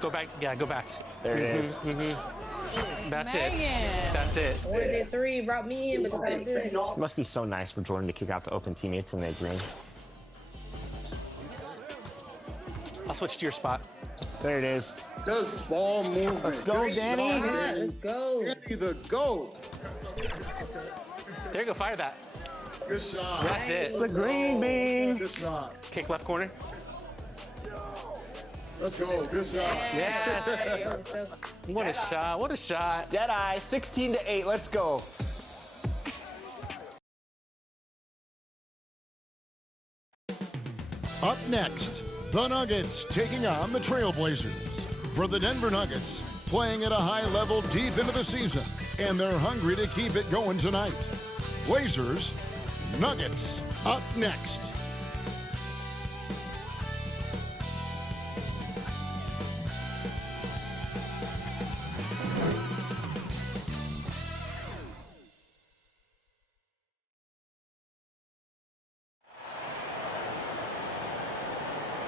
Go back. Yeah, go back. There it is. That's it. That's it. I wanted that three, brought me in, but it's all good. It must be so nice for Jordan to kick out to open teammates and they agree. I'll switch to your spot. There it is. That's ball movement. Let's go, Danny. All right, let's go. Danny the GOAT. There you go. Fire that. Good shot. That's it. It's a green bean. Good shot. Kick left corner. Let's go. Good shot. Yes. Hey, yo, so- What a shot. What a shot. Deadeye, 16-8. Let's go. Up next, the Nuggets taking on the Trailblazers. For the Denver Nuggets, playing at a high level deep into the season, and they're hungry to keep it going tonight. Blazers, Nuggets, up next.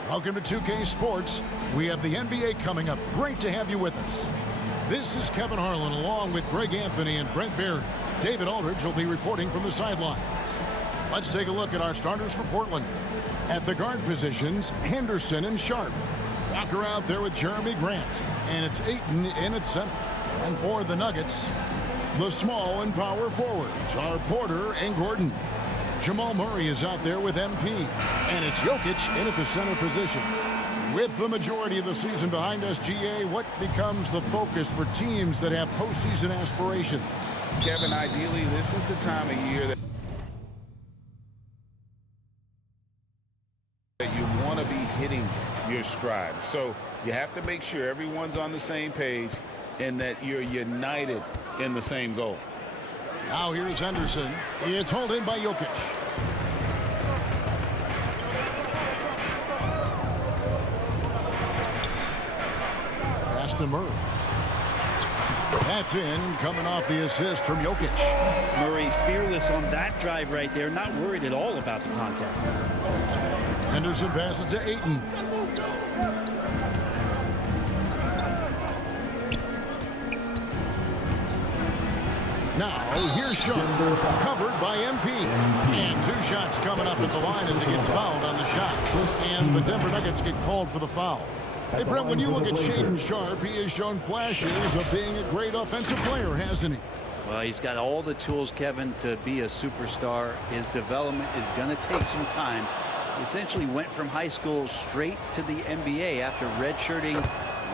Welcome to 2K Sports. We have the NBA coming up. Great to have you with us. This is Kevin Harlan along with Greg Anthony and Brent Barry. David Aldridge will be reporting from the sidelines. Let's take a look at our starters for Portland. At the guard positions, Henderson and Sharp. Walker out there with Jeremy Grant. And it's Ayton in at center. And for the Nuggets, the small and power forwards are Porter and Gordon. Jamal Murray is out there with MP. And it's Jokic in at the center position. With the majority of the season behind us, GA, what becomes the focus for teams that have postseason aspirations? Kevin, ideally, this is the time of year that you want to be hitting your stride. So you have to make sure everyone's on the same page and that you're united in the same goal. Now here's Henderson. It's hauled in by Jokic. Pass to Murray. That's in, coming off the assist from Jokic. Murray fearless on that drive right there, not worried at all about the contact. Henderson passes to Ayton. Now, here's Sharp, covered by MP. And 2 shots coming up at the line as he gets fouled on the shot. And the Denver Nuggets get called for the foul. Hey, Brent, when you look at Shaedon Sharp, he has shown flashes of being a great offensive player, hasn't he? Well, he's got all the tools, Kevin, to be a superstar. His development is going to take some time. He essentially went from high school straight to the NBA after redshirting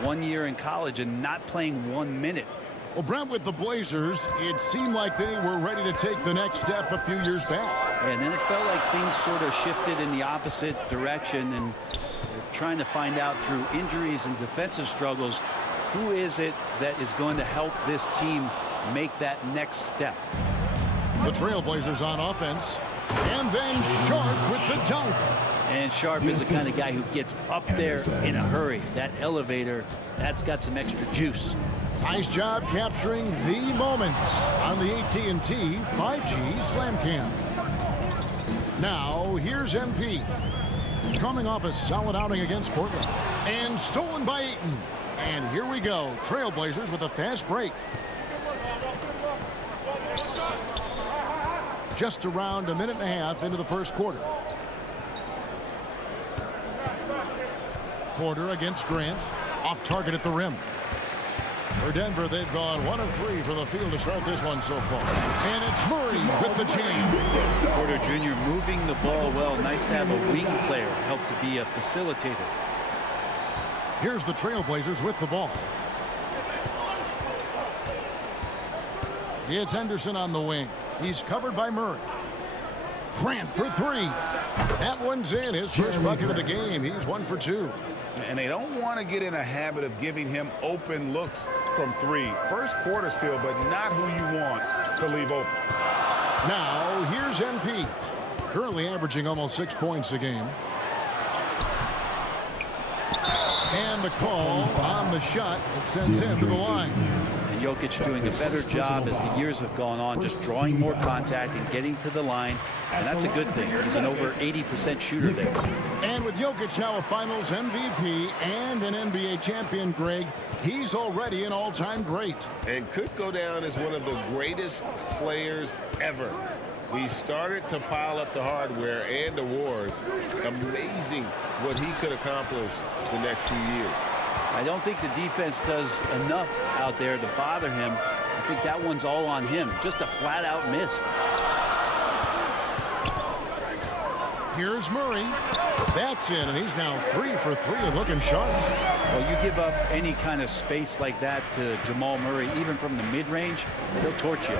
1 year in college and not playing 1 minute. Well, Brent, with the Blazers, it seemed like they were ready to take the next step a few years back. And then it felt like things sort of shifted in the opposite direction, and they're trying to find out through injuries and defensive struggles, who is it that is going to help this team make that next step. The Trailblazers on offense. And then Sharp with the dunk. And Sharp is the kind of guy who gets up there in a hurry. That elevator, that's got some extra juice. Nice job capturing the moments on the AT&T 5G Slam Cam. Now, here's MP. Coming off a solid outing against Portland. And stolen by Ayton. And here we go. Trailblazers with a fast break. Just around a minute and a half into the first quarter. Porter against Grant. Off target at the rim. For Denver, they've gone 1 of 3 for the field to start this one so far. And it's Murray with the jam. Porter Jr. moving the ball well. Nice to have a wing player help to be a facilitator. Here's the Trailblazers with the ball. It's Henderson on the wing. He's covered by Murray. Grant for 3. That one's in. His first bucket of the game. He's 1 for 2. And they don't want to get in a habit of giving him open looks from 3. First quarter still, but not who you want to leave open. Now, here's MP. Currently averaging almost 6 points a game. And the call on the shot that sends him to the line. And Jokic doing a better job as the years have gone on, just drawing more contact and getting to the line. And that's a good thing. He's an over 80% shooter there. And with Jokic now a Finals MVP and an NBA champion, Greg, he's already an all-time great. And could go down as one of the greatest players ever. He started to pile up the hardware and awards. Amazing what he could accomplish the next few years. I don't think the defense does enough out there to bother him. I think that one's all on him. Just a flat-out miss. Here's Murray. That's in, and he's now 3 for 3 and looking sharp. Well, you give up any kind of space like that to Jamal Murray, even from the mid-range, he'll torch you.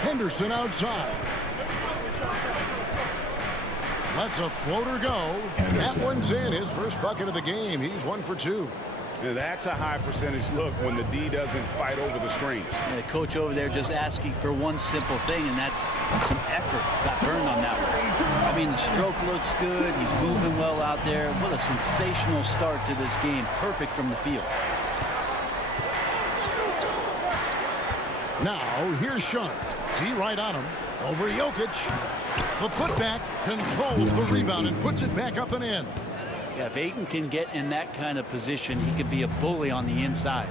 Henderson outside. Lets a floater go. That one's in. His first bucket of the game. He's 1 for 2. Now, that's a high percentage look when the D doesn't fight over the screen. And the coach over there just asking for one simple thing, and that's some effort. Got burned on that one. I mean, the stroke looks good. He's moving well out there. What a sensational start to this game. Perfect from the field. Now, here's Sharp. D right on him. Over Jokic. The putback controls the rebound and puts it back up and in. Yeah, if Ayton can get in that kind of position, he could be a bully on the inside.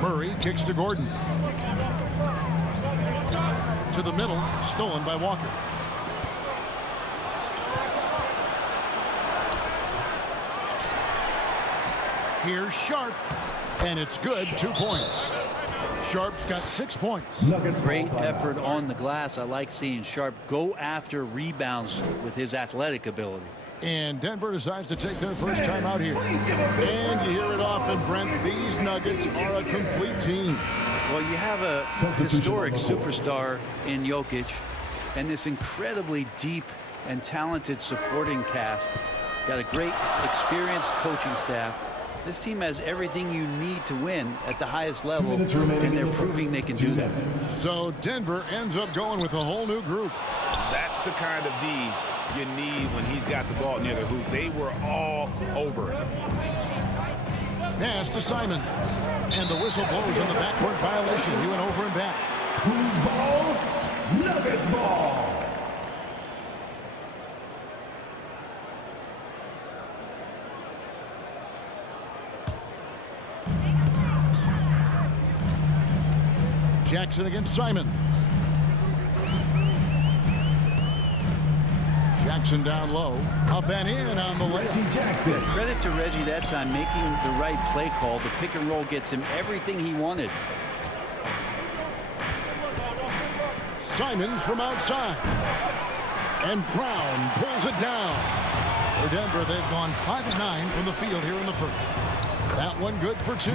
Murray kicks to Gordon. To the middle, stolen by Walker. Here's Sharp, and it's good. 2 points. Sharp's got 6 points. Great effort on the glass. I like seeing Sharp go after rebounds with his athletic ability. And Denver decides to take their first time out here. And you hear it often, Brent. These Nuggets are a complete team. Well, you have a historic superstar in Jokic and this incredibly deep and talented supporting cast. Got a great experienced coaching staff. This team has everything you need to win at the highest level, and they're proving they can do that. So Denver ends up going with a whole new group. That's the kind of D you need when he's got the ball near the hoop. They were all over it. Pass to Simon. And the whistle blows on the backcourt violation. He went over and back. Who's ball? Nuggets ball. Jackson against Simon. Jackson down low. Up and in on the layup. Jackson. Credit to Reggie that time making the right play call. The pick and roll gets him everything he wanted. Simons from outside. And Brown pulls it down. For Denver, they've gone 5 of 9 from the field here in the first. That one good for 2.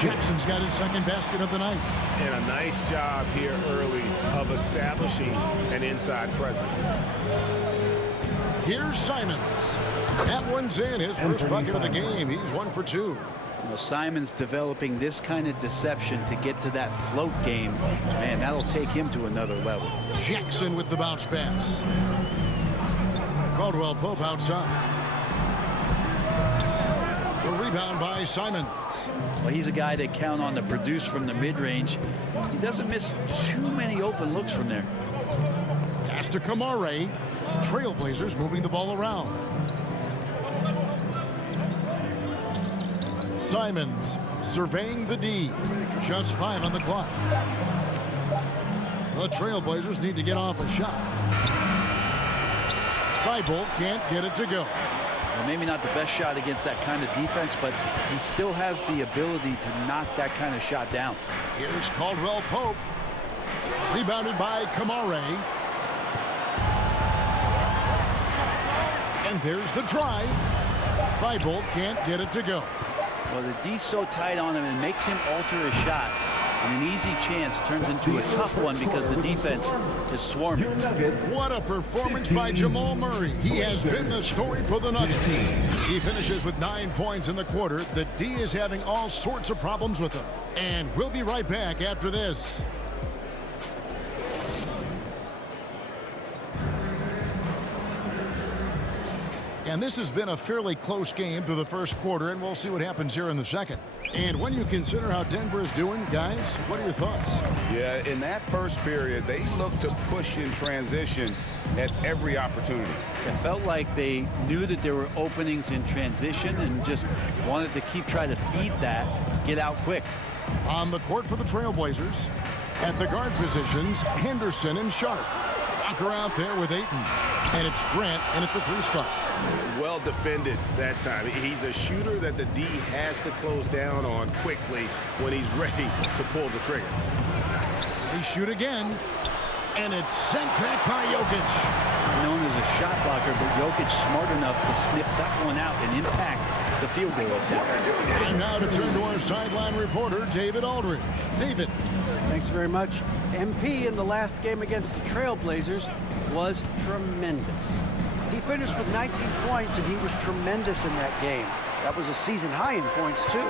Jackson's got his second basket of the night. And a nice job here early of establishing an inside presence. Here's Simons. That one's in. His first bucket of the game. He's 1 for 2. You know, Simon's developing this kind of deception to get to that float game. Man, that'll take him to another level. Jackson with the bounce pass. Caldwell Pope outside. The rebound by Simons. Well, he's a guy that count on to produce from the mid-range. He doesn't miss too many open looks from there. Pass to Kamare. Trailblazers moving the ball around. Simons surveying the D. Just 5 on the clock. The Trailblazers need to get off a shot. Thibault can't get it to go. Well, maybe not the best shot against that kind of defense, but he still has the ability to knock that kind of shot down. Here's Caldwell Pope. Rebounded by Kamare. And there's the drive. Thibault can't get it to go. Well, the D's so tight on him and makes him alter his shot. And an easy chance turns into a tough one because the defense is swarming. What a performance by Jamal Murray. He has been the story for the Nuggets. He finishes with 9 points in the quarter. The D is having all sorts of problems with him. And we'll be right back after this. And this has been a fairly close game through the first quarter, and we'll see what happens here in the second. And when you consider how Denver is doing, guys, what are your thoughts? Yeah, in that first period, they looked to push in transition at every opportunity. It felt like they knew that there were openings in transition and just wanted to keep trying to feed that, get out quick. On the court for the Trailblazers, at the guard positions, Henderson and Sharp. Walker out there with Ayton. And it's Grant in at the 3 spot. Well defended that time. He's a shooter that the D has to close down on quickly when he's ready to pull the trigger. They shoot again. And it's sent back by Jokic. Known as a shot blocker, but Jokic smart enough to snip that one out and impact the field goal attempt. And now to turn to our sideline reporter, David Aldridge. David. Thanks very much. MP in the last game against the Trailblazers was tremendous. He finished with 19 points, and he was tremendous in that game. That was a season high in points, too.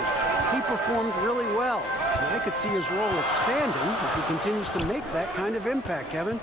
He performed really well. And I could see his role expanding if he continues to make that kind of impact, Kevin.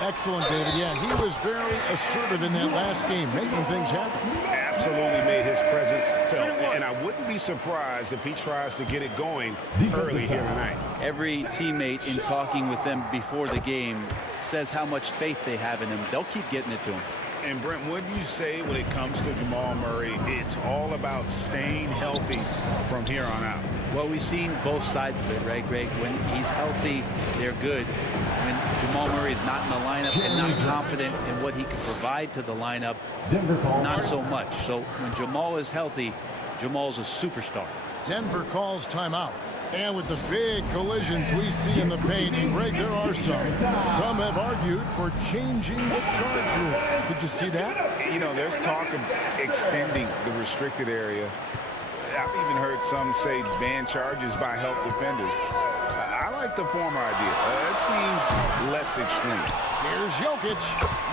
Excellent, David. Yeah, he was very assertive in that last game, making things happen. Absolutely made his presence felt. And I wouldn't be surprised if he tries to get it going early here tonight. Every teammate in talking with them before the game says how much faith they have in him. They'll keep getting it to him. And Brent, what do you say when it comes to Jamal Murray? It's all about staying healthy from here on out. Well, we've seen both sides of it, right, Greg? When he's healthy, they're good. When Jamal Murray is not in the lineup and not confident in what he can provide to the lineup, not so much. So when Jamal is healthy, Jamal's a superstar. Denver calls timeout. And with the big collisions we see in the paint, and Greg, there are some. Some have argued for changing the charge rule. Did you see that? You know, there's talk of extending the restricted area. I've even heard some say ban charges by help defenders. I like the former idea. It seems less extreme. Here's Jokic.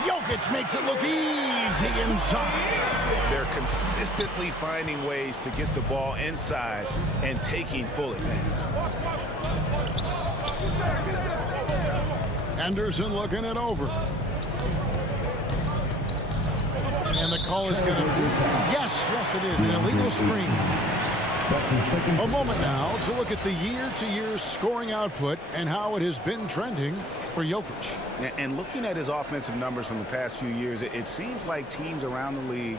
Jokic makes it look easy inside. They're consistently finding ways to get the ball inside and taking full advantage. Henderson looking it over. And the call is going to be, yes, it is, an illegal screen. A moment now to look at the year-to-year scoring output and how it has been trending for Jokic. And looking at his offensive numbers from the past few years, it seems like teams around the league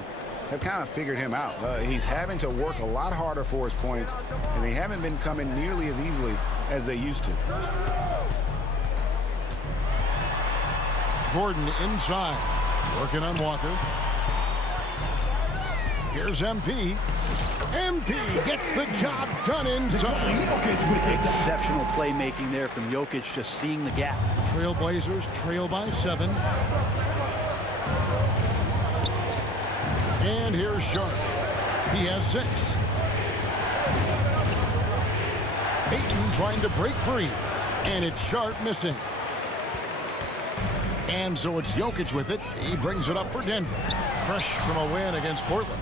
have kind of figured him out. He's having to work a lot harder for his points, and they haven't been coming nearly as easily as they used to. Gordon inside, working on Walker. Here's MP. MP gets the job done inside. Exceptional playmaking there from Jokic, just seeing the gap. Trailblazers trail by 7. And here's Sharp. He has 6. Ayton trying to break free. And it's Sharp missing. And so it's Jokic with it. He brings it up for Denver. Fresh from a win against Portland.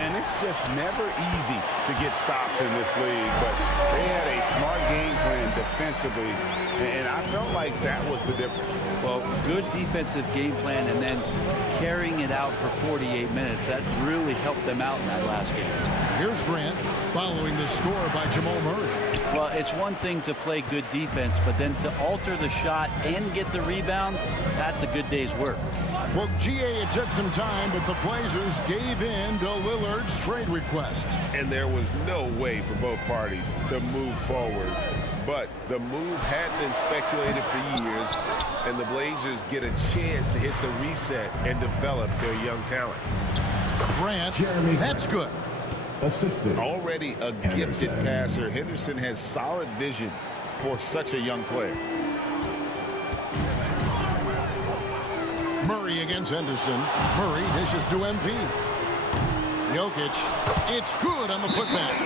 And it's just never easy to get stops in this league, but they had a smart game plan defensively, and I felt like that was the difference. Well, good defensive game plan and then carrying it out for 48 minutes. That really helped them out in that last game. Here's Grant following the score by Jamal Murray. Well, it's one thing to play good defense, but then to alter the shot and get the rebound, that's a good day's work. Well, GA, it took some time, but the Blazers gave in to Lillard's trade request. And there was no way for both parties to move forward. But the move had been speculated for years, and the Blazers get a chance to hit the reset and develop their young talent. Grant, that's good. Assisted. Already a gifted passer, Henderson has solid vision for such a young player. Murray against Henderson. Murray dishes to MP. Jokic, it's good on the putback.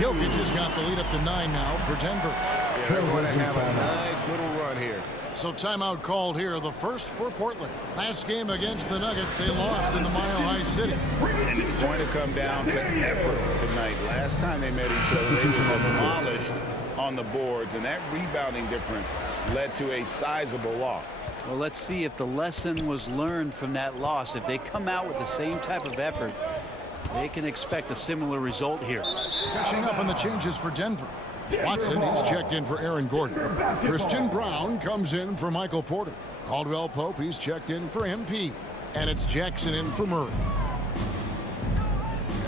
Jokic has got the lead up to 9 now for Denver. Yeah, they're going to have a nice little run here. So timeout called here, the first for Portland. Last game against the Nuggets, they lost in the Mile High City. And it's going to come down to effort tonight. Last time they met each other, they were demolished on on the boards, and that rebounding difference led to a sizable loss. Well, let's see if the lesson was learned from that loss. If they come out with the same type of effort, they can expect a similar result here. Catching up on the changes for Denver. Watson, he's checked in for Aaron Gordon. Christian Brown comes in for Michael Porter. Caldwell Pope, he's checked in for MP. And it's Jackson in for Murray.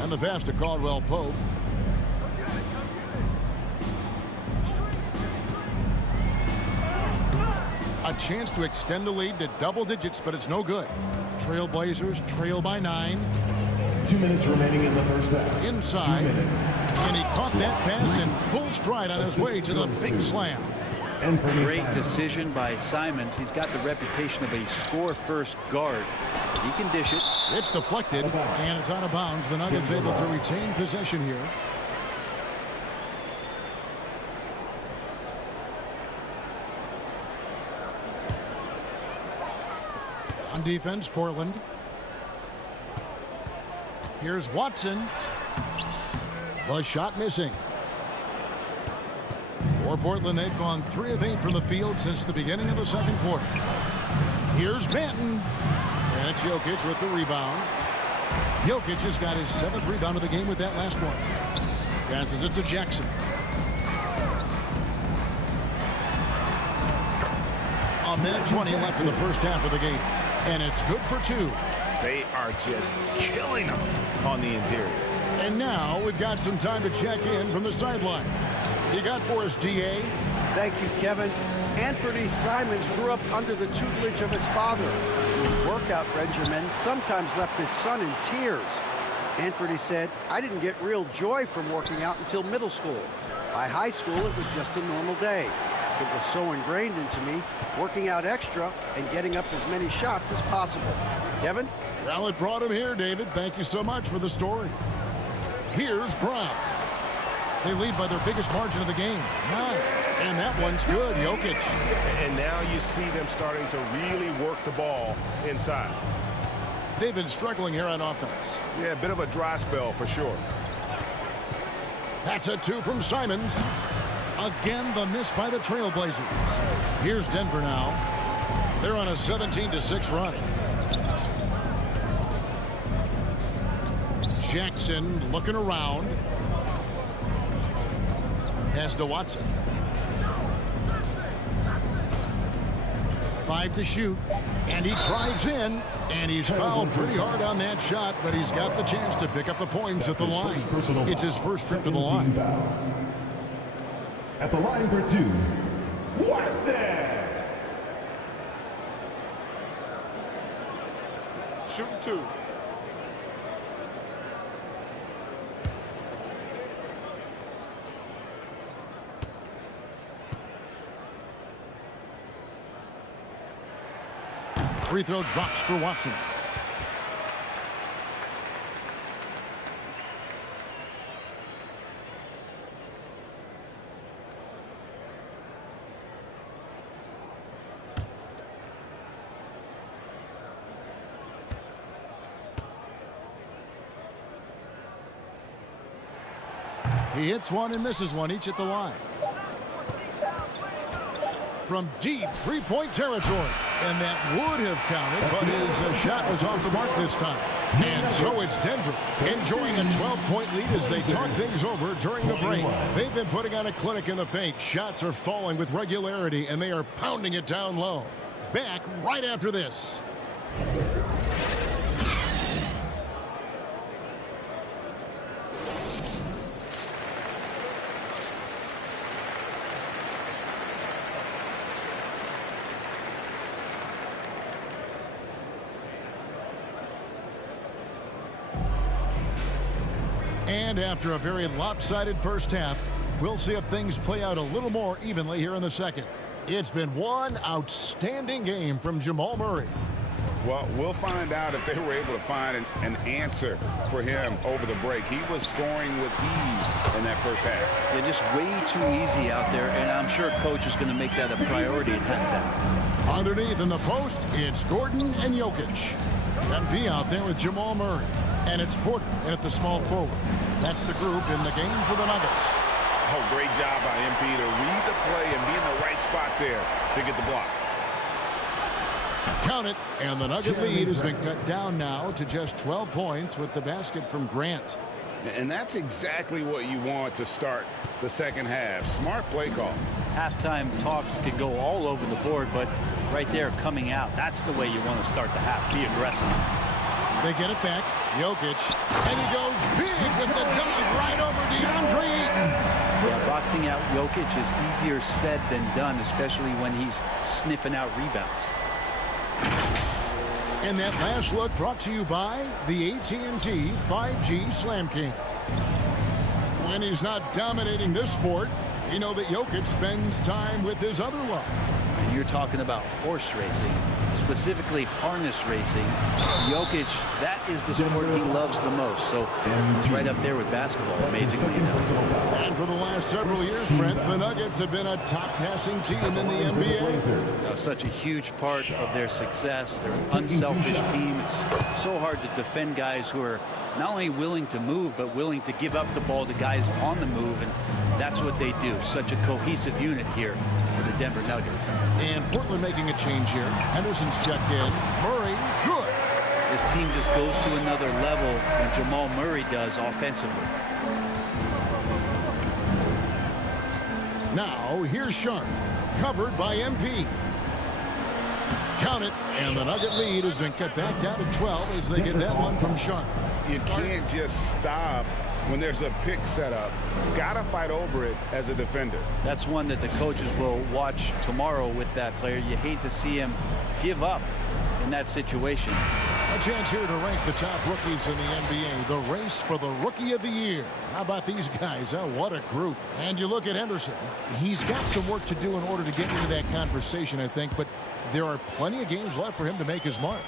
And the pass to Caldwell Pope. A chance to extend the lead to double digits, but it's no good. Trailblazers trail by 9. 2 minutes remaining in the first half. Inside. 2 minutes. And he caught that pass in full stride on his way to the big slam. Great decision by Simons. He's got the reputation of a score-first guard. He can dish it. It's deflected, and it's out of bounds. The Nuggets able to retain possession here. On defense, Portland. Here's Watson. The shot missing. For Portland, they've gone 3 of 8 from the field since the beginning of the second quarter. Here's Benton. And it's Jokic with the rebound. Jokic has got his 7th rebound of the game with that last one. Passes it to Jackson. A minute 20 left in the first half of the game. And it's good for 2. They are just killing them on the interior. And now we've got some time to check in from the sidelines. You got for us, DA? Thank you, Kevin. Anthony Simons grew up under the tutelage of his father, whose workout regimen sometimes left his son in tears. Anthony said, "I didn't get real joy from working out until middle school. By high school, it was just a normal day. It was so ingrained into me, working out extra and getting up as many shots as possible." Kevin? Well, it brought him here, David. Thank you so much for the story. Here's Brown. They lead by their biggest margin of the game, 9. And that one's good, Jokic. And now you see them starting to really work the ball inside. They've been struggling here on offense. Yeah, a bit of a dry spell for sure. That's a 2 from Simons. Again, the miss by the Trailblazers. Here's Denver now. They're on a 17-6 run. Jackson looking around. Pass to Watson. 5 to shoot. And he drives in. And he's fouled pretty hard on that shot, but he's got the chance to pick up the points at the line. It's his first trip to the line. At the line for 2, Watson. Shooting 2. Free throw drops for Watson. He hits one and misses one, each at the line. From deep three-point territory. And that would have counted, but his shot was off the mark this time. And so it's Denver enjoying a 12-point lead as they talk things over during the break. They've been putting on a clinic in the paint. Shots are falling with regularity, and they are pounding it down low. Back right after this. And after a very lopsided first half, we'll see if things play out a little more evenly here in the second. It's been one outstanding game from Jamal Murray. Well, we'll find out if they were able to find an answer for him over the break. He was scoring with ease in that first half. They're just way too easy out there, and I'm sure coach is going to make that a priority at halftime. Underneath in the post, it's Gordon and Jokic. MP out there with Jamal Murray. And it's Porter in at the small forward. That's the group in the game for the Nuggets. Oh, great job by MP to read the play and be in the right spot there to get the block. Count it, and the Nugget lead has been cut down now to just 12 points with the basket from Grant. And that's exactly what you want to start the second half. Smart play call. Halftime talks could go all over the board, but right there coming out, that's the way you want to start the half. Be aggressive. They get it back. Jokic, and he goes big with the dunk right over DeAndre Ayton. Yeah, boxing out Jokic is easier said than done, especially when he's sniffing out rebounds. And that last look brought to you by the AT&T 5G Slam King. When he's not dominating this sport, you know that Jokic spends time with his other love. And you're talking about horse racing, specifically harness racing. Jokic, that is the sport he loves the most. So he's right up there with basketball, amazingly enough. And for the last several years, Brent, the Nuggets have been a top passing team in the NBA. Such a huge part of their success. They're an unselfish team. It's so hard to defend guys who are not only willing to move, but willing to give up the ball to guys on the move. And that's what they do. Such a cohesive unit here for the Denver Nuggets. And Portland making a change here. Henderson's checked in. Murray, good. This team just goes to another level when Jamal Murray does offensively. Now, here's Sharp, covered by MP. Count it, and the Nugget lead has been cut back down to 12 as they get that one from Sharp. You can't just stop when there's a pick set up. Gotta fight over it as a defender. That's one that the coaches will watch tomorrow with that player. You hate to see him give up in that situation. A chance here to rank the top rookies in the NBA. The race for the Rookie of the Year. How about these guys? Oh, what a group. And you look at Henderson. He's got some work to do in order to get into that conversation, I think, but there are plenty of games left for him to make his mark.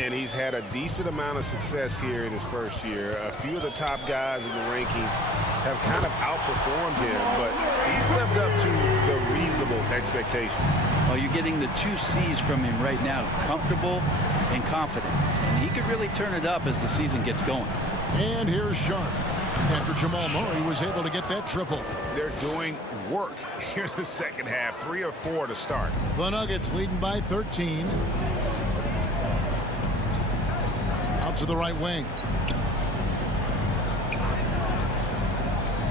And he's had a decent amount of success here in his first year. A few of the top guys in the rankings have kind of outperformed him, but he's lived up to the reasonable expectation. Well, you're getting the 2 C's from him right now, comfortable and confident. And he could really turn it up as the season gets going. And here's Sharp. After Jamal Murray was able to get that triple. They're doing work here in the second half. 3 or 4 to start. The Nuggets leading by 13. Out to the right wing.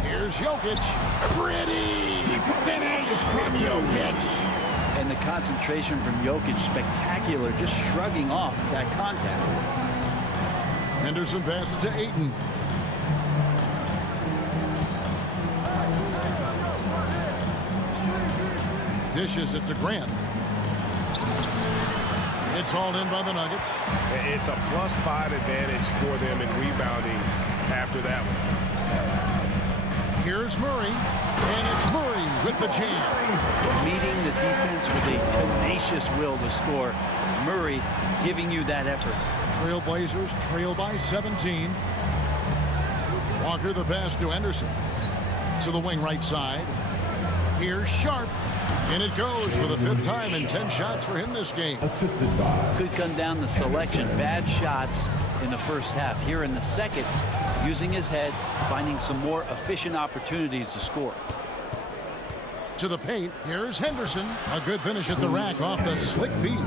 Here's Jokic. Pretty finish from Jokic. And the concentration from Jokic, spectacular, just shrugging off that contact. Henderson passes to Ayton. Dishes it to Grant. It's hauled in by the Nuggets. It's a +5 advantage for them in rebounding after that one. Here's Murray, and it's Murray with the jam. Meeting the defense with a tenacious will to score. Murray giving you that effort. Trailblazers trail by 17. Walker the pass to Henderson. To the wing right side. Here's Sharp. And it goes for the 5th time and 10 shots for him this game. Assisted by. Could come down to selection. Bad shots in the first half. Here in the second, using his head, finding some more efficient opportunities to score. To the paint, here's Henderson. A good finish at the rack off the slick feed.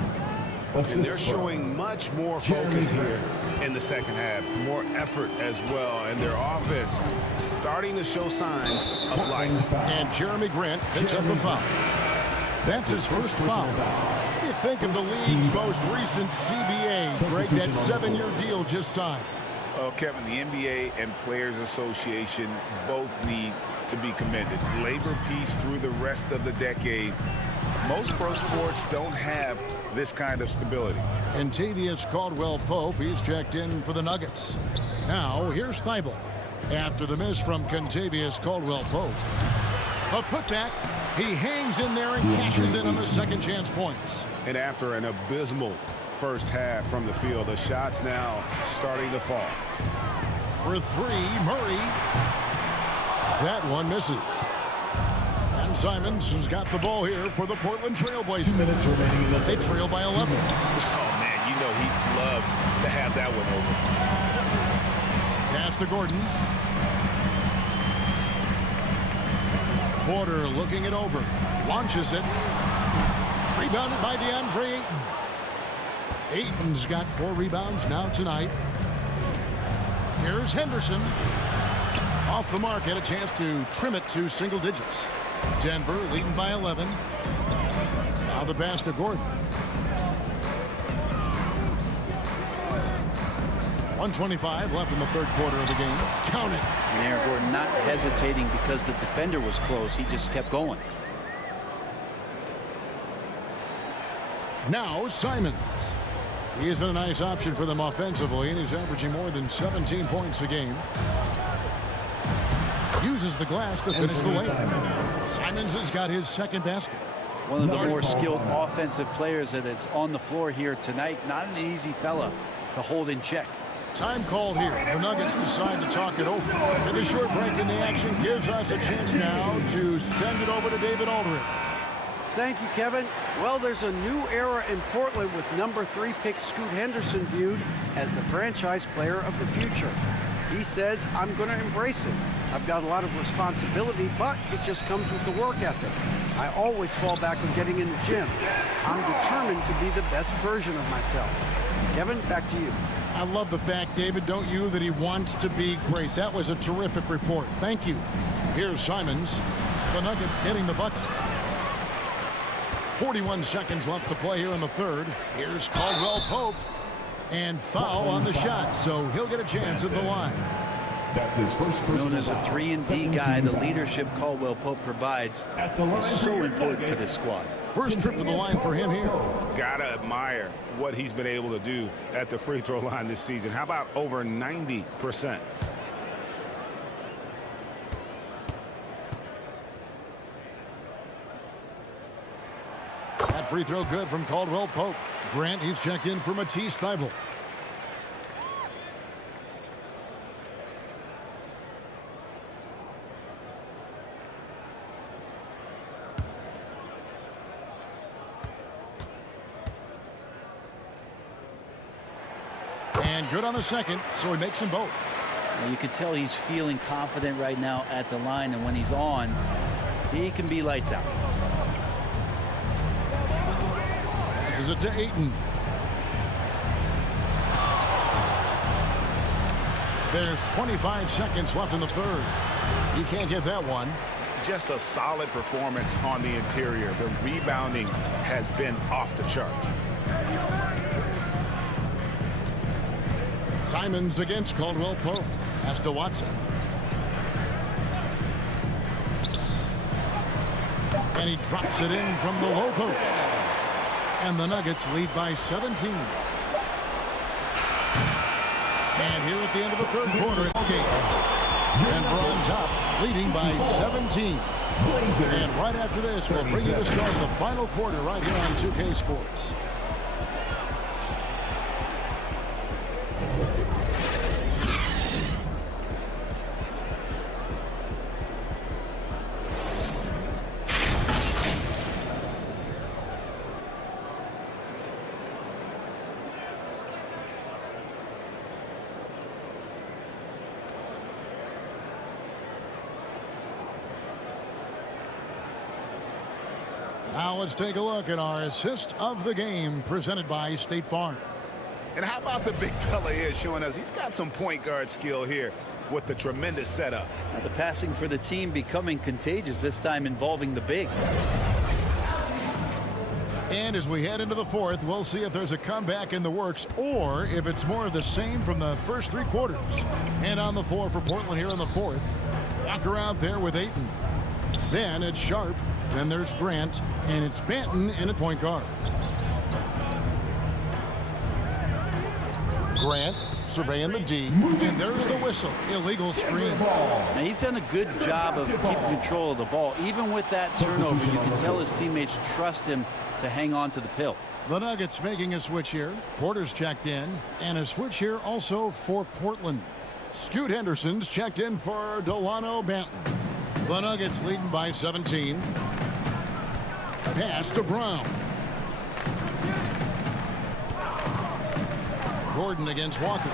And they're showing much more focus here in the second half. More effort as well. And their offense starting to show signs of life. And Jeremy Grant picks up the foul. That's his first foul. You think of the league's most recent CBA. Greg, that 7-year deal just signed. Well, Kevin, the NBA and Players Association both need to be commended. Labor peace through the rest of the decade. Most pro sports don't have this kind of stability. Kentavious Caldwell-Pope, he's checked in for the Nuggets. Now, here's Thibault. After the miss from Kentavious Caldwell-Pope. A putback. He hangs in there and cashes in on the second chance points. And after an abysmal first half from the field, the shots now starting to fall. For 3, Murray. That one misses. And Simons has got the ball here for the Portland Trailblazers. 2 minutes remaining in the They trail by 11. Oh, man, you know he'd love to have that one over. Pass to Gordon. Porter looking it over. Launches it. Rebounded by DeAndre Ayton. Ayton's got 4 rebounds now tonight. Here's Henderson. Off the mark, had a chance to trim it to single digits. Denver leading by 11. Now the pass to Gordon. 1:25 left in the third quarter of the game. Count it. And Aaron Gordon not hesitating because the defender was close. He just kept going. Now Simons. He has been a nice option for them offensively, and he's averaging more than 17 points a game. Uses the glass to finish the layup. Simons has got his second basket. One of the more skilled offensive players that is on the floor here tonight. Not an easy fella to hold in check. Time called here. The Nuggets decide to talk it over. And the short break in the action gives us a chance now to send it over to David Aldridge. Thank you, Kevin. Well, there's a new era in Portland with number 3 pick Scoot Henderson viewed as the franchise player of the future. He says, I'm going to embrace it. I've got a lot of responsibility, but it just comes with the work ethic. I always fall back on getting in the gym. I'm determined to be the best version of myself. Kevin, back to you. I love the fact, David, don't you, that he wants to be great. That was a terrific report. Thank you. Here's Simons. The Nuggets getting the bucket. 41 seconds left to play here in the third. Here's Caldwell Pope. And foul on the shot, so he'll get a chance at the line. That's his first Known as a 3-and-D guy, the leadership Caldwell Pope provides is so important for this squad. First trip to the line for him here. Gotta admire what he's been able to do at the free throw line this season. How about over 90%? That free throw good from Caldwell Pope. Grant, he's checked in for Matisse Thybulle. And good on the second, so he makes them both. And you can tell he's feeling confident right now at the line, and when he's on, he can be lights out. Passes it to Ayton. There's 25 seconds left in the third. He can't get that one. Just a solid performance on the interior. The rebounding has been off the charts. Simons against Caldwell Pope. Pass to Watson. And he drops it in from the low post. And the Nuggets lead by 17. And here at the end of the third quarter, Denver on top, leading by 17. And right after this, we'll bring you the start of the final quarter right here on 2K Sports. Now let's take a look at our assist of the game presented by State Farm. And how about the big fella here showing us he's got some point guard skill here with the tremendous setup. Now the passing for the team becoming contagious, this time involving the big. And as we head into the fourth, we'll see if there's a comeback in the works or if it's more of the same from the first 3 quarters. And on the floor for Portland here in the fourth, Walker out there with Ayton. Then it's Sharp. Then there's Grant, and it's Banton in at point guard. Grant surveying the D, and there's the whistle. Illegal screen. Now he's done a good job of keeping control of the ball. Even with that turnover, you can tell his teammates trust him to hang on to the pill. The Nuggets making a switch here. Porter's checked in, and a switch here also for Portland. Scoot Henderson's checked in for Delano Banton. The Nuggets leading by 17. Pass to Brown. Gordon against Walker.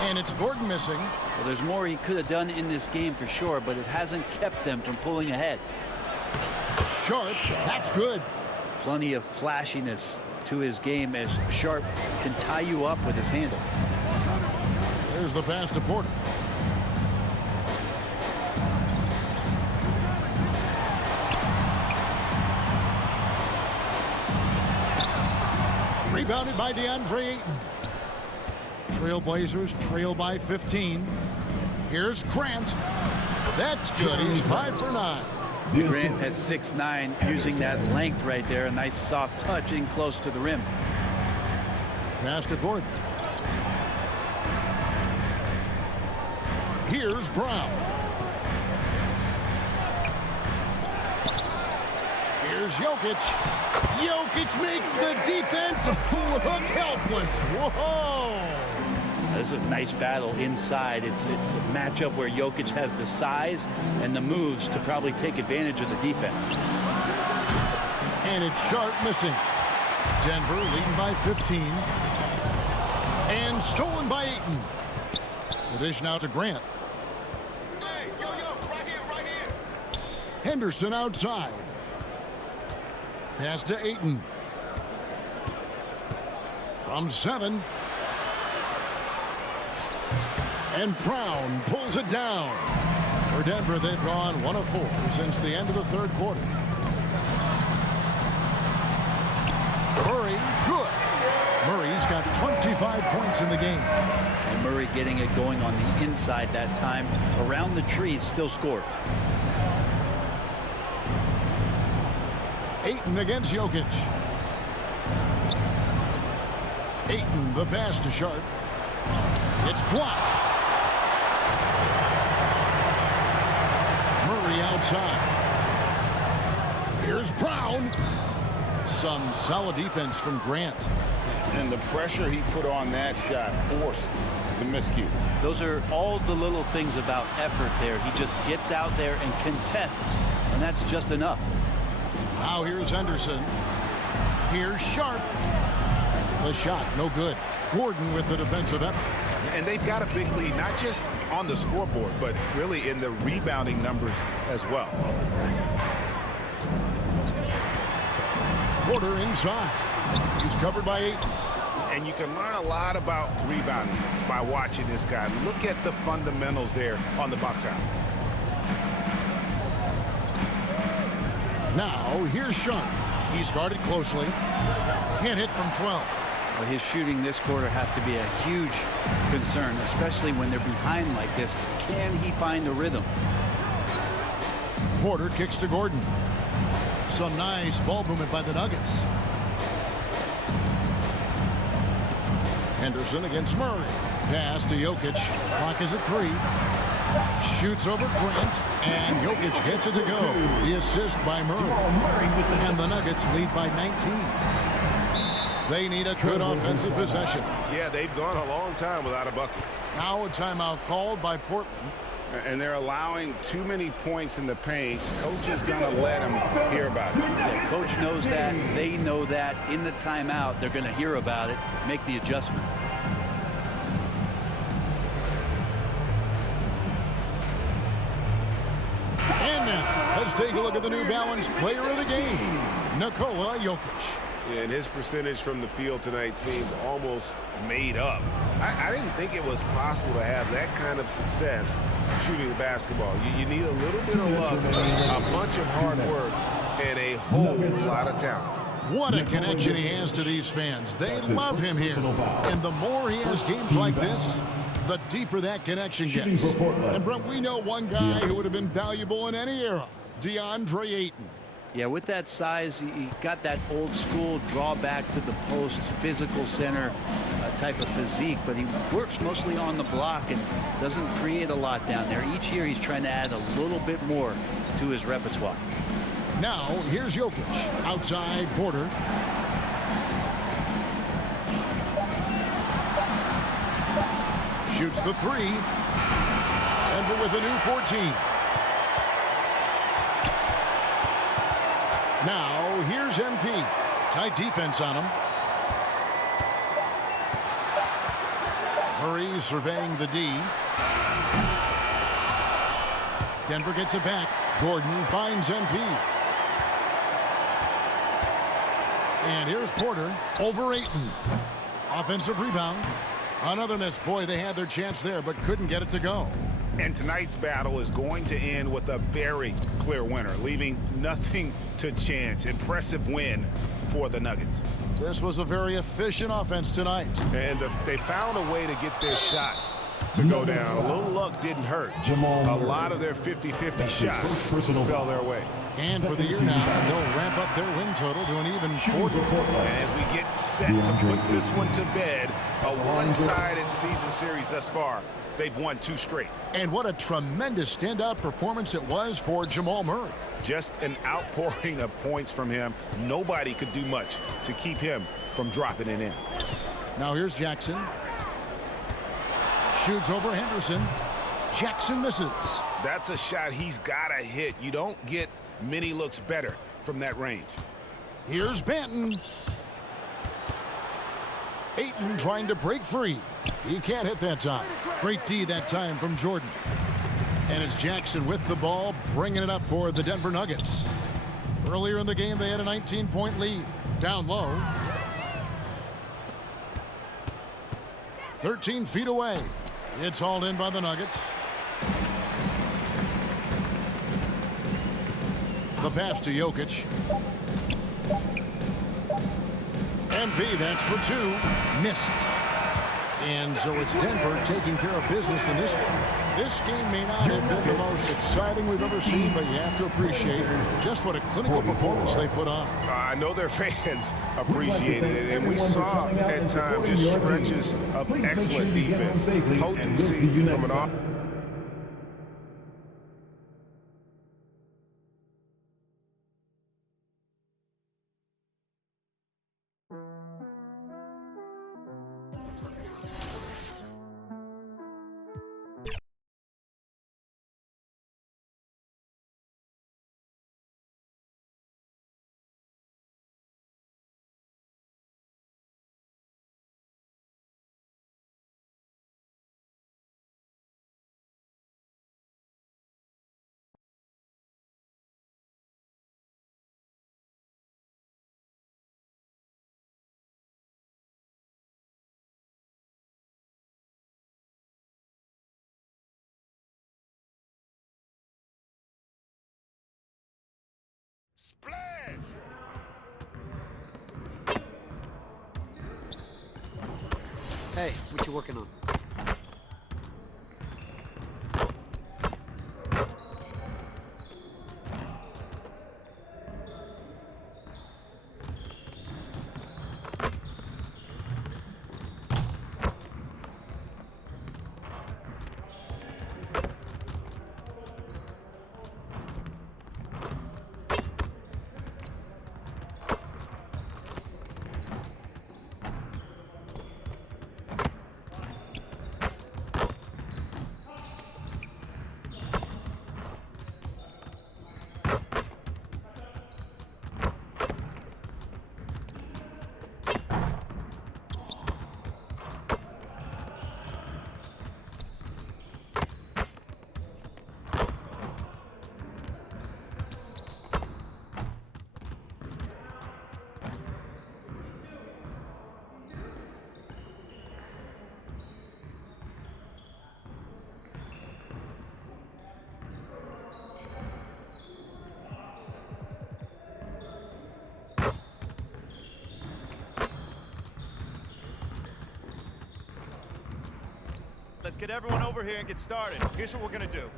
And it's Gordon missing. Well, there's more he could have done in this game for sure, but it hasn't kept them from pulling ahead. Sharp, that's good. Plenty of flashiness to his game as Sharp can tie you up with his handle. There's the pass to Porter. Rebounded by DeAndre Ayton. Trailblazers trail by 15. Here's Grant. That's good. He's 5 for 9. Grant at 6'9", using that length right there. A nice soft touch in close to the rim. Pass to Gordon. Here's Brown. Here's Jokic. Jokic makes the defense look helpless. Whoa! This is a nice battle inside. It's a matchup where Jokic has the size and the moves to probably take advantage of the defense. And it's Sharp missing. Denver leading by 15. And stolen by Ayton. The dish now to Grant. Hey, yo, right here. Henderson outside. Pass to Ayton. From 7. And Brown pulls it down. For Denver, they've gone 1 of 4 since the end of the third quarter. Murray, good. Murray's got 25 points in the game. And Murray getting it going on the inside that time. Around the trees, still scored. Ayton against Jokic. Ayton, the pass to Sharp. It's blocked. Murray outside. Here's Brown. Some solid defense from Grant. And the pressure he put on that shot forced the miscue. Those are all the little things about effort there. He just gets out there and contests, and that's just enough. Now here's Henderson. Here's Sharp. The shot, no good. Gordon with the defensive effort. And they've got a big lead, not just on the scoreboard, but really in the rebounding numbers as well. Porter inside. He's covered by 8. And you can learn a lot about rebounding by watching this guy. Look at the fundamentals there on the box out. Now here's Sharp. He's guarded closely. Can't hit from 12. Well, his shooting this quarter has to be a huge concern, especially when they're behind like this. Can he find a rhythm? Porter kicks to Gordon. Some nice ball movement by the Nuggets. Henderson against Murray. Pass to Jokic. Clock is at 3. Shoots over Grant, and Jokic gets it to go. The assist by Murray. And the Nuggets lead by 19. They need a good offensive possession. Yeah, they've gone a long time without a bucket. Now a timeout called by Portland. And they're allowing too many points in the paint. Coach is going to let them hear about it. Yeah, coach knows that. They know that. In the timeout, they're going to hear about it, make the adjustment. And now, let's take a look at the New Balance player of the game, Nikola Jokic. Yeah, and his percentage from the field tonight seemed almost made up. I didn't think it was possible to have that kind of success shooting the basketball. You need a little bit of luck, a bunch of hard work, and a whole lot of talent. What a connection he has to these fans. They love him here. And the more he has games like this, the deeper that connection gets. And Brent, we know one guy who would have been valuable in any era, DeAndre Ayton. Yeah, with that size, he got that old school draw back to the post, physical center type of physique, but he works mostly on the block and doesn't create a lot down there. Each year he's trying to add a little bit more to his repertoire. Now, here's Jokic. Outside, Porter. Shoots the 3. Denver with a new 14. Now, here's MP. Tight defense on him. Murray surveying the D. Denver gets it back. Gordon finds MP. And here's Porter over Ayton. Offensive rebound. Another miss. Boy, they had their chance there, but couldn't get it to go. And tonight's battle is going to end with a very clear winner, leaving nothing to chance. Impressive win for the Nuggets. This was a very efficient offense tonight. And they found a way to get their shots to go down. A little luck didn't hurt. A lot of their 50-50 shots fell their way. And for the year now, they'll ramp up their win total to an even 40. And as we get set to put this one to bed, a one-sided season series thus far, they've won 2 straight. And what a tremendous standout performance it was for Jamal Murray. Just an outpouring of points from him. Nobody could do much to keep him from dropping it in. Now here's Jackson. Shoots over Henderson. Jackson misses. That's a shot he's got to hit. You don't get many looks better from that range. Here's Banton. Ayton trying to break free. He can't hit that time. Great D that time from Jordan. And it's Jackson with the ball, bringing it up for the Denver Nuggets. Earlier in the game, they had a 19-point lead. Down low. 13 feet away. It's hauled in by the Nuggets. The pass to Jokic. MP, that's for 2. Missed. And so it's Denver taking care of business in this one. This game may not have been the most exciting we've ever seen, but you have to appreciate just what a clinical performance they put on. I know their fans appreciated it, and we saw at times just stretches of excellent defense, potency coming off. Splash! Hey, what you working on? Let's get everyone over here and get started. Here's what we're gonna do.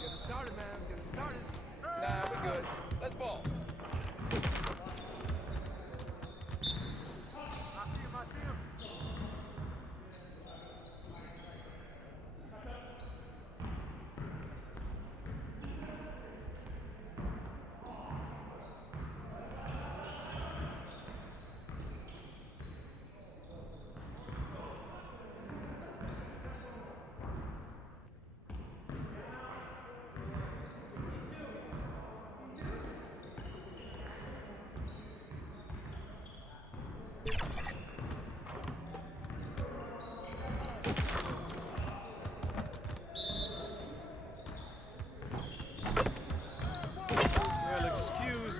Get it started, man. Let's get it started. Nah, we're good. Let's ball. I see him.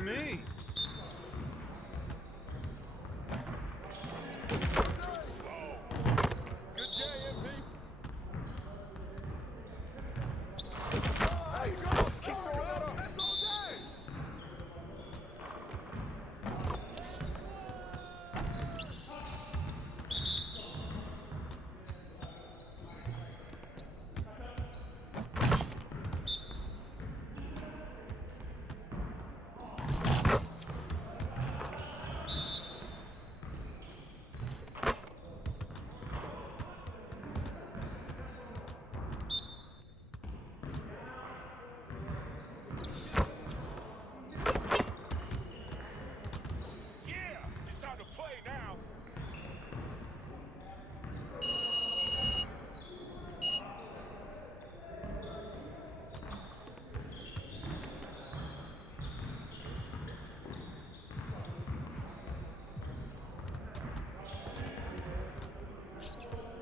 me. Good JMP.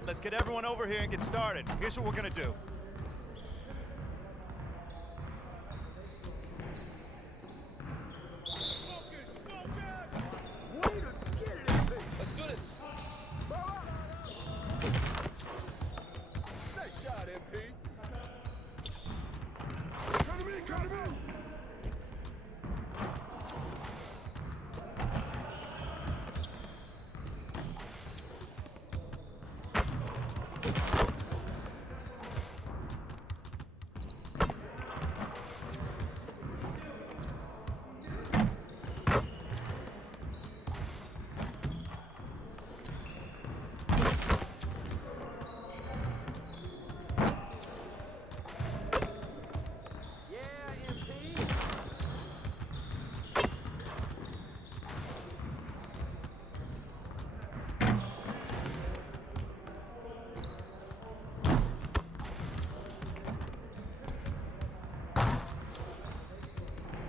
Let's get everyone over here and get started. Here's what we're gonna do. Let's do this. Nice shot, MP. Come to me, come to me.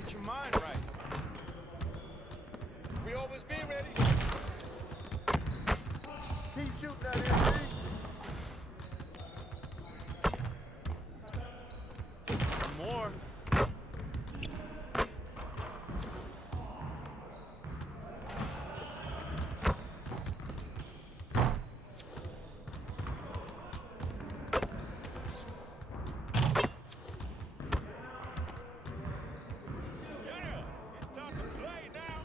Get your mind right. We always be ready. Keep shooting that MP. More. It's time to play now.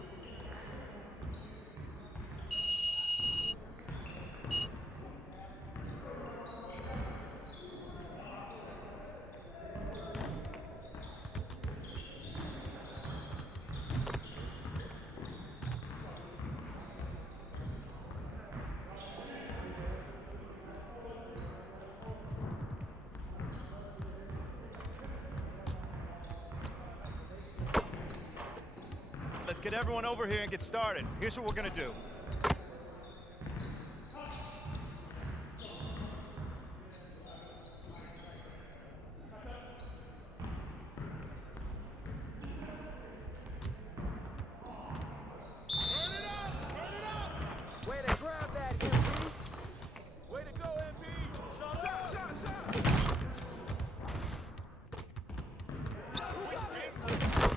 Let's get everyone over here and get started. Here's what we're gonna do. Way to grab that, MP. Way to go, MP. Shot.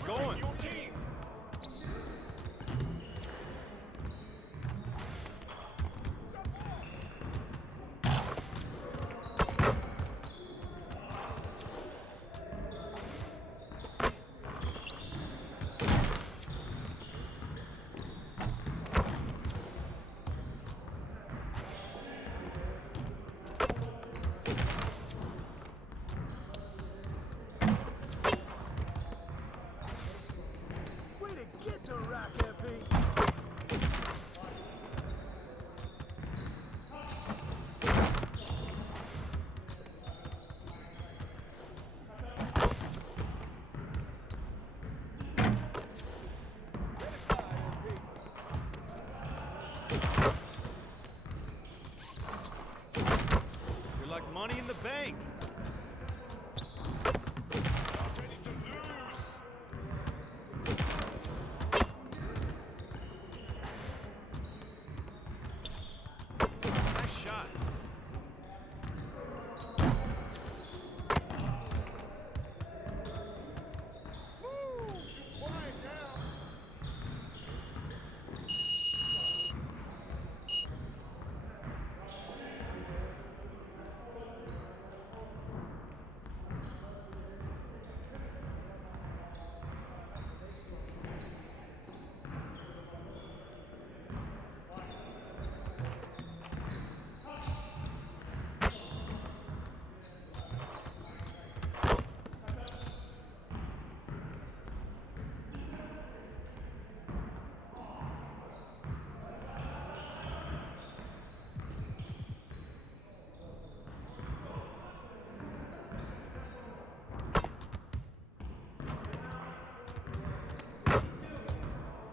Going.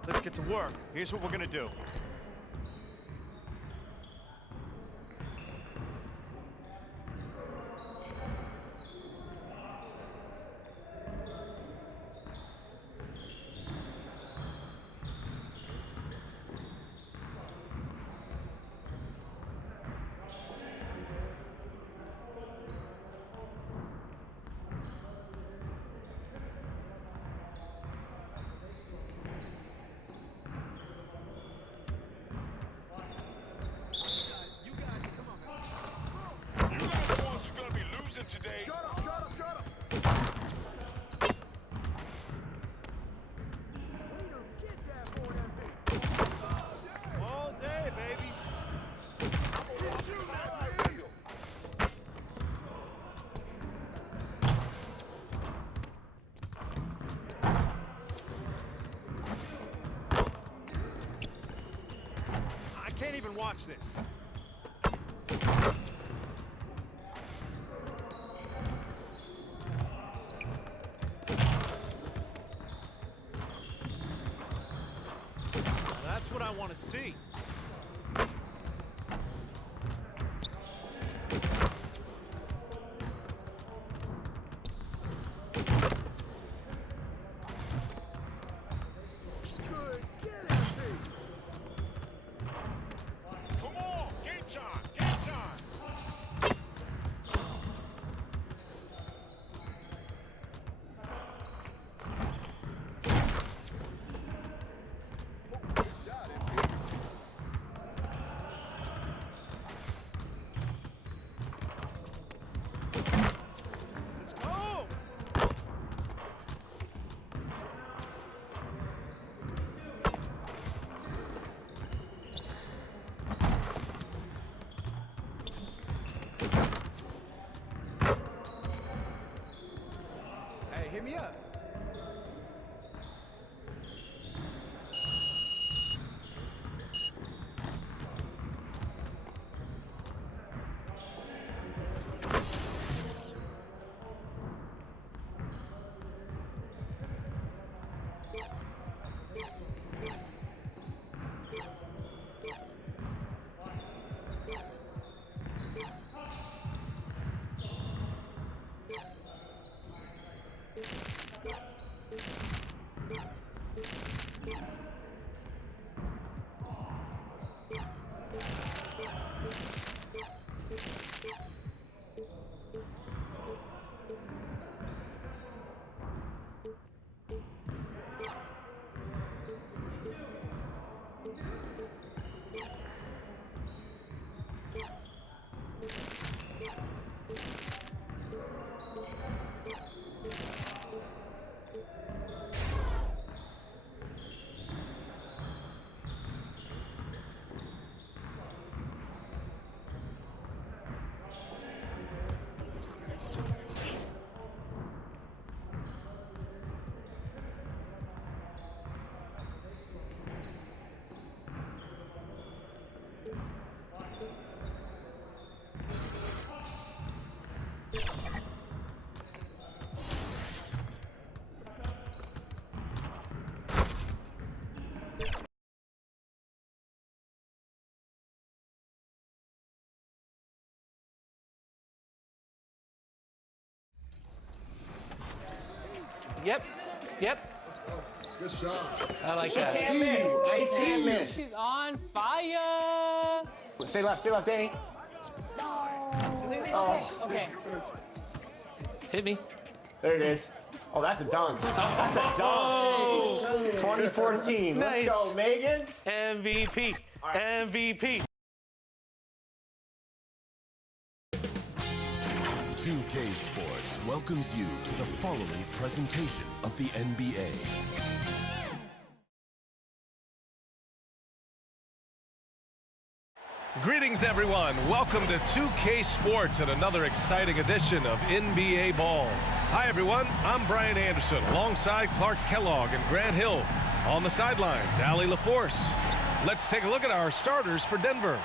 let's get to work. Here's what we're gonna do. All day, baby. I can't even watch this. That's what I want to see. Come on, game time, game time. Let's go. Hey, hit me up. Yep. Good shot. I like that. Can't miss. I can't miss. She's on fire. Stay left, Danny. Oh, Okay. Hit me. there it is. Oh, that's a dunk. That's a dunk. 2014. Nice. Let's go, Megan. MVP. MVP. 2K Sports welcomes you to the following presentation of the NBA. Greetings, everyone. Welcome to 2K Sports and another exciting edition of NBA Ball. Hi, everyone. I'm Brian Anderson alongside Clark Kellogg and Grant Hill. On the sidelines, Allie LaForce. Let's take a look at our starters for Denver.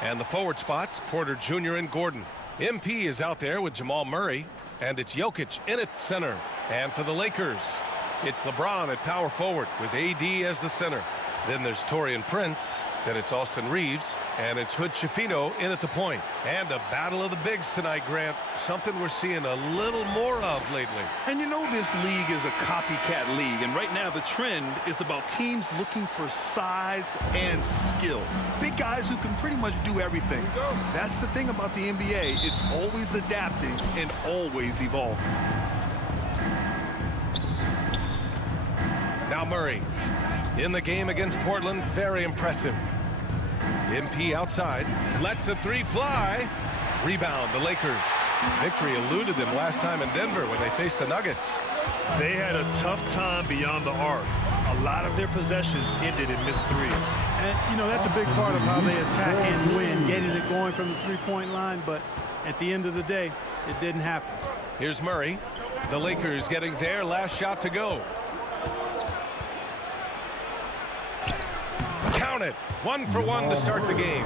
And the forward spots, Porter Jr. and Gordon. MP is out there with Jamal Murray, and it's Jokic in at center. And for the Lakers, It's LeBron at power forward with AD as the center. Then there's Taurean Prince. Then it's Austin Reeves. And it's Hood Schifino in at the point. And a battle of the bigs tonight, Grant. Something we're seeing a little more of lately. And you know this league is a copycat league. And right now the trend is about teams looking for size and skill. Big guys who can pretty much do everything. That's the thing about the NBA. It's always adapting and always evolving. Now Murray in the game against Portland. Very impressive. MP outside. Lets the three fly. Rebound, the Lakers. Victory eluded them last time in Denver when they faced the Nuggets. They had a tough time beyond the arc. A lot of their possessions ended in missed threes. And, you know, that's a big part of how they attack and win, getting it going from the three-point line. But at the end of the day, it didn't happen. Here's Murray. The Lakers getting their last shot to go. Count it. 1 for 1 to start the game.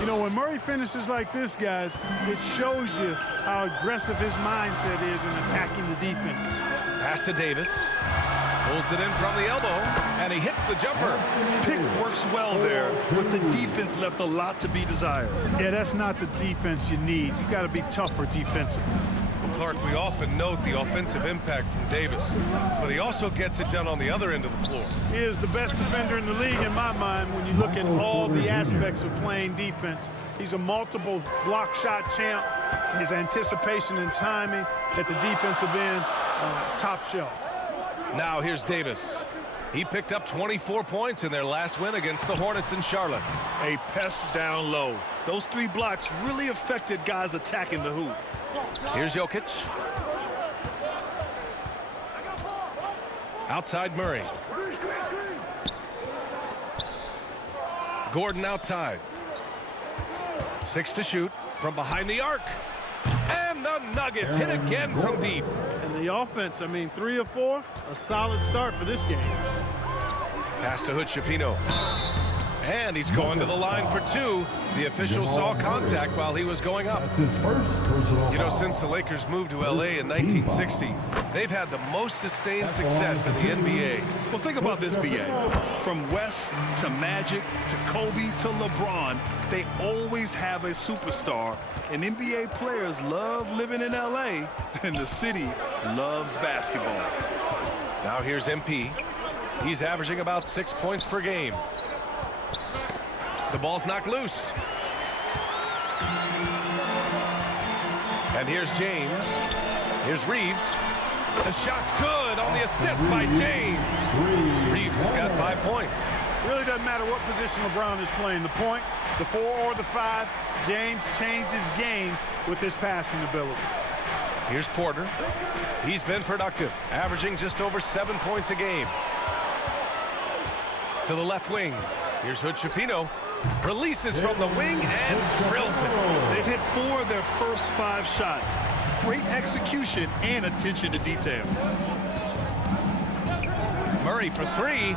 You know, when Murray finishes like this, guys, it shows you how aggressive his mindset is in attacking the defense. Pass to Davis. Pulls it in from the elbow, and he hits the jumper. Pick works well there, but the defense left a lot to be desired. Yeah, that's not the defense you need. You got to be tougher defensively. Well, Clark, we often note the offensive impact from Davis, but he also gets it done on the other end of the floor. He is the best defender in the league in my mind when you look at all the aspects of playing defense. He's a multiple block shot champ. His anticipation and timing at the defensive end, top shelf. Now here's Davis. He picked up 24 points in their last win against the Hornets in Charlotte. A pest down low. Those 3 blocks really affected guys attacking the hoop. Here's Jokic. Outside Murray. Gordon outside. 6 to shoot from behind the arc. And the Nuggets hit again from deep. And the offense, I mean, 3 of 4, a solid start for this game. Pass to Hood Schifino. And he's going to the line for 2. The official saw contact while he was going up. You know, since the Lakers moved to LA in 1960, they've had the most sustained success in the NBA. Well, think about this, BA. From West to Magic to Kobe to LeBron, they always have a superstar. And NBA players love living in LA, and the city loves basketball. Now here's MP. He's averaging about 6 points per game. The ball's knocked loose. And here's James. Here's Reeves. The shot's good on the assist by James. Reeves has got 5 points. It really doesn't matter what position LeBron is playing, the point, the 4 or the 5, James changes games with his passing ability. Here's Porter. He's been productive, averaging just over 7 points a game. To the left wing. Here's Hood Schifino. Releases from the wing and drills it. They've hit 4 of their first 5 shots. Great execution and attention to detail. Murray for 3.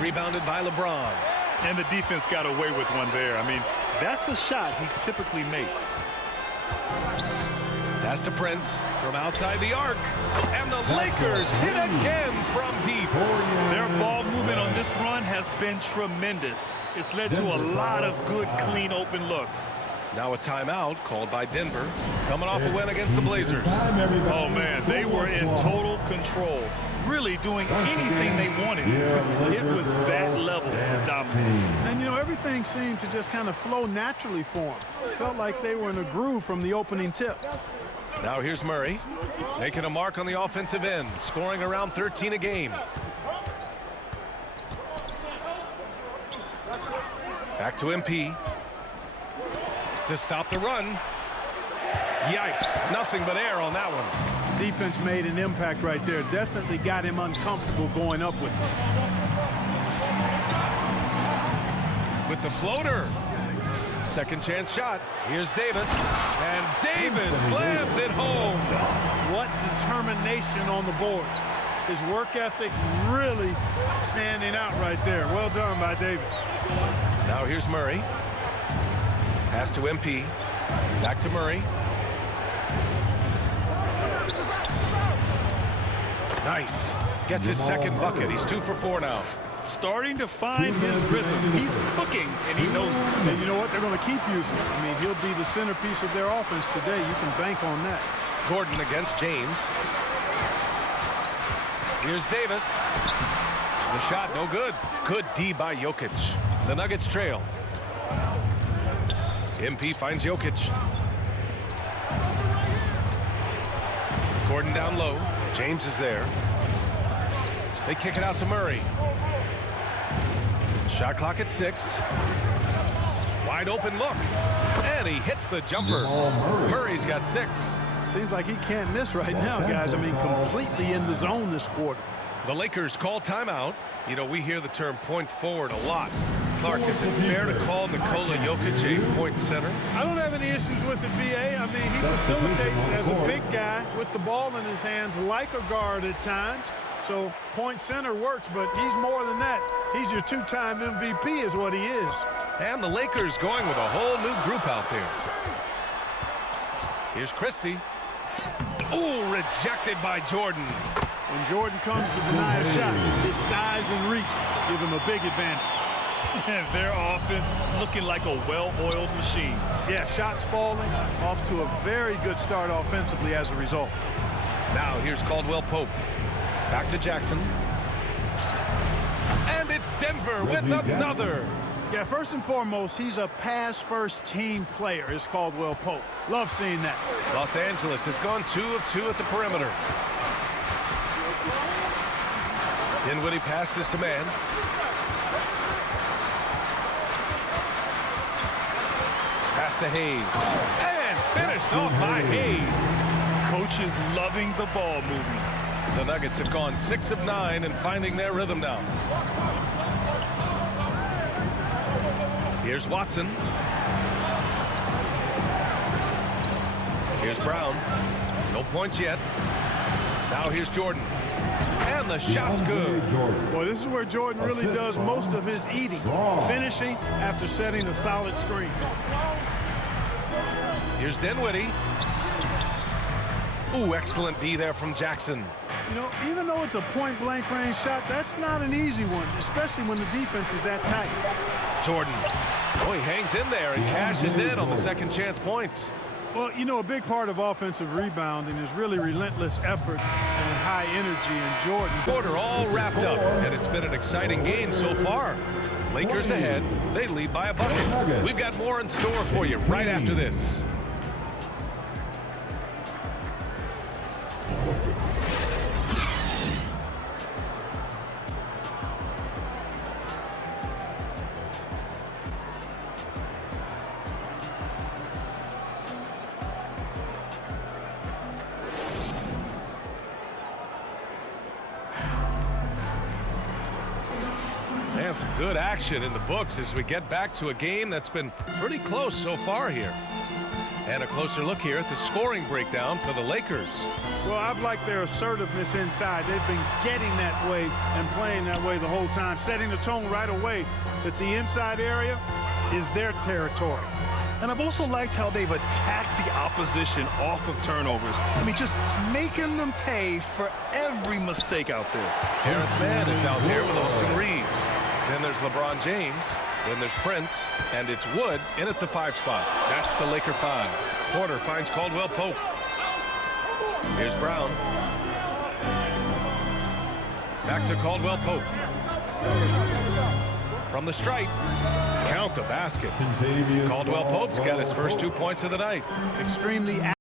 Rebounded by LeBron. And the defense got away with one there. I mean, that's a shot he typically makes. Pass to Prince from outside the arc. And the Lakers hit again from deep. Their ball movement on this run has been tremendous. It's led to a lot of good, clean, open looks. Now a timeout called by Denver, coming off a win against the Blazers. Oh, man, they were in total control, really doing anything they wanted. It was that level of dominance. And, you know, everything seemed to just kind of flow naturally for them. Felt like they were in a groove from the opening tip. Now here's Murray, making a mark on the offensive end, scoring around 13 a game. Back to MP. To stop the run. Yikes, nothing but air on that one. Defense made an impact right there. Definitely got him uncomfortable going up with it. With the floater. Second chance shot. Here's Davis. And Davis slams it home. What determination on the boards. His work ethic really standing out right there. Well done by Davis. Now here's Murray. Pass to MP. Back to Murray. Nice. Gets his second bucket. He's 2 for 4 now. Starting to find his rhythm. He's cooking, and he knows it. And you know what? They're going to keep using him. I mean, he'll be the centerpiece of their offense today. You can bank on that. Gordon against James. Here's Davis. The shot, no good. Good D by Jokic. The Nuggets trail. MP finds Jokic. Gordon down low. James is there. They kick it out to Murray. Shot clock at 6. Wide open look. And he hits the jumper. Murray's got 6. Seems like he can't miss right now, guys. I mean, completely in the zone this quarter. The Lakers call timeout. You know, we hear the term point forward a lot. Clark, is it fair to call Nikola Jokic a point center? I don't have any issues with it, BA. I mean, he facilitates as a big guy with the ball in his hands like a guard at times. So point center works, but he's more than that. He's your 2-time MVP is what he is. And the Lakers going with a whole new group out there. Here's Christie. Ooh, rejected by Jordan. When Jordan comes to deny a shot, his size and reach give him a big advantage. And their offense looking like a well-oiled machine. Yeah, shots falling, off to a very good start offensively as a result. Now here's Caldwell Pope. Back to Jackson. And it's Denver with another. Yeah, first and foremost, he's a pass-first team player, is Caldwell Pope. Love seeing that. Los Angeles has gone 2 of 2 at the perimeter. Dinwiddie passes to man. Pass to Hayes. And finished off by Hayes. Coach is loving the ball movement. The Nuggets have gone 6 of 9 and finding their rhythm now. Here's Watson. Here's Brown. No points yet. Now here's Jordan. And the shot's good. Boy, this is where Jordan really does most of his eating. Finishing after setting a solid screen. Here's Dinwiddie. Ooh, excellent D there from Jackson. You know, even though it's a point-blank range shot, that's not an easy one, especially when the defense is that tight. Jordan. Oh, he hangs in there and cashes in on the second chance points. Well, you know, a big part of offensive rebounding is really relentless effort and high energy, and Jordan. Quarter all wrapped up, and it's been an exciting game so far. Lakers ahead. They lead by a bucket. We've got more in store for you right after this. And some good action in the books as we get back to a game that's been pretty close so far here. And a closer look here at the scoring breakdown for the Lakers. Well, I've liked their assertiveness inside. They've been getting that way and playing that way the whole time, setting the tone right away that the inside area is their territory. And I've also liked how they've attacked the opposition off of turnovers. I mean, just making them pay for every mistake out there. Terrence Mann is out there with Austin Reeves. Then there's LeBron James. Then there's Prince. And it's Wood in at the 5 spot. That's the Laker 5. Porter finds Caldwell Pope. Here's Brown. Back to Caldwell Pope. From the stripe. Count the basket. Caldwell Pope's got his first 2 points of the night. Extremely